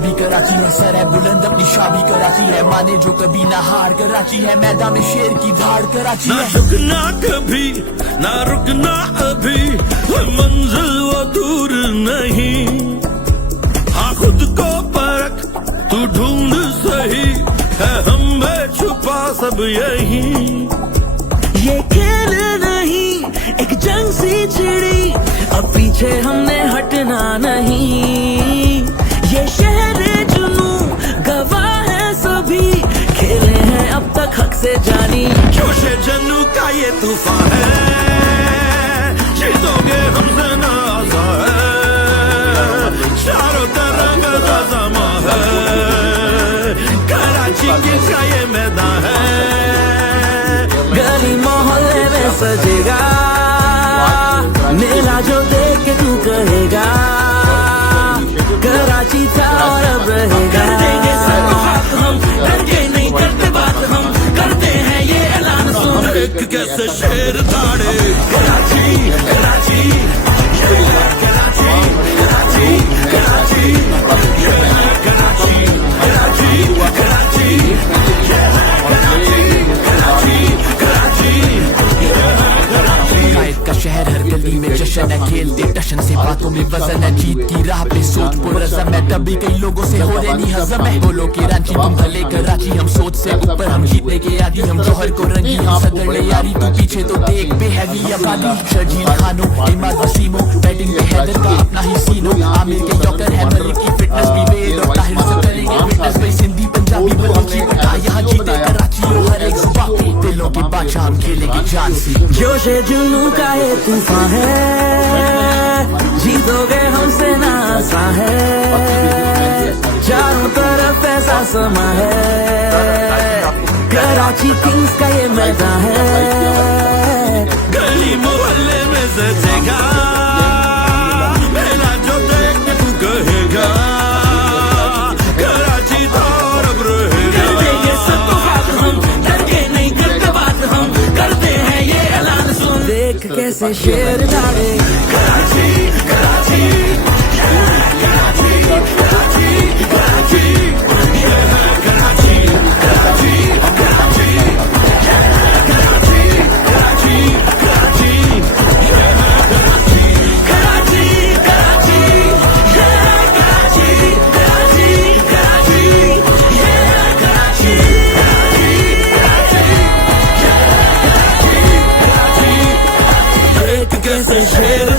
भी कराची है, सर है बुलंद अपनी शाबी कराची है, माने जो कभी ना हार कराची है, मैदान में शेर की धार कराची है। ना झुकना कभी ना रुकना अभी, मंजिल वो दूर नहीं, हाँ खुद को परख तू ढूंढ सही, है हम में छुपा सब यही। ये खेल नहीं एक जंग सी चिड़ी, अब पीछे हमने हटना नहीं, ये शहर जुनू गवाह है सभी, खेले हैं अब तक हक से जानी। जोश जनू का ये तूफान है, जीतोगे हमसे ना आसा है, चारों तरफ ज़मा है, कराची किंग्स का ये मैदान है, गली मोहल्ले में सजेगा मेला जो देख के तू कहेगा, कराची था और अब रहेगा। कर देंगे सब हाथ हम, डरके नहीं करते बात हम, करते हैं ये ऐलान सुन। एक कैसे शेर धाड़े कराची कराची ये है कराची कराची कराची ये है कराची कराची कराची ये है कराची कराची कराची ये है कराची। कायद का शहर हर गली में जश्न है, खेलते टशन से बातों में वजन है, जीत की राह पे सोच पुरज़म है, तभी कई लोगों से हो रही नहीं हजम है। बोलो कि रांची तुम भले कराची, हम सोच से ऊपर हम जीतने के आदि, हम जौहर को रंगी हम सदर ले यारी, तू पीछे तो देख पे हैवी आबादी, शर्जील खानो इमाद वसीमो, बैटिंग पे हैदर का अपना ही सीनो, आमिर के यॉर्कर है, मलिक की फिटनेस भी वेद और ताहिर से करेंगे फिटनेस भाई, सिंधी पंजाबी बलोची बता यहाँ जीते कराची हो हर एक सुबह पे, दिलों की बादशाह हम खेलेंगे जान सी। जोश जुनू का ये तूफान है, जीतोगे हमसे ना आसा है, चारों तरफ ऐसा समा है, कराची किंग्स का ये मैदान है, गली मोहल्ले में सजेगा मेला जो देख के तू कहेगा, कराची था और अब रहेगा। कर देंगे सब हाथ हम, डरके नहीं करते बात हम, करते हैं ये ऐलान सुन। देख कैसे शेर धाड़े कराची कराची ये है कराची कराची कराची ये है कराची कराची कराची ये है कराची कराची कराची ये है कराची कराची कराची ये है कराची कराची कराची ये है कराची कराची कराची ये है कराची। देख कैसे शेर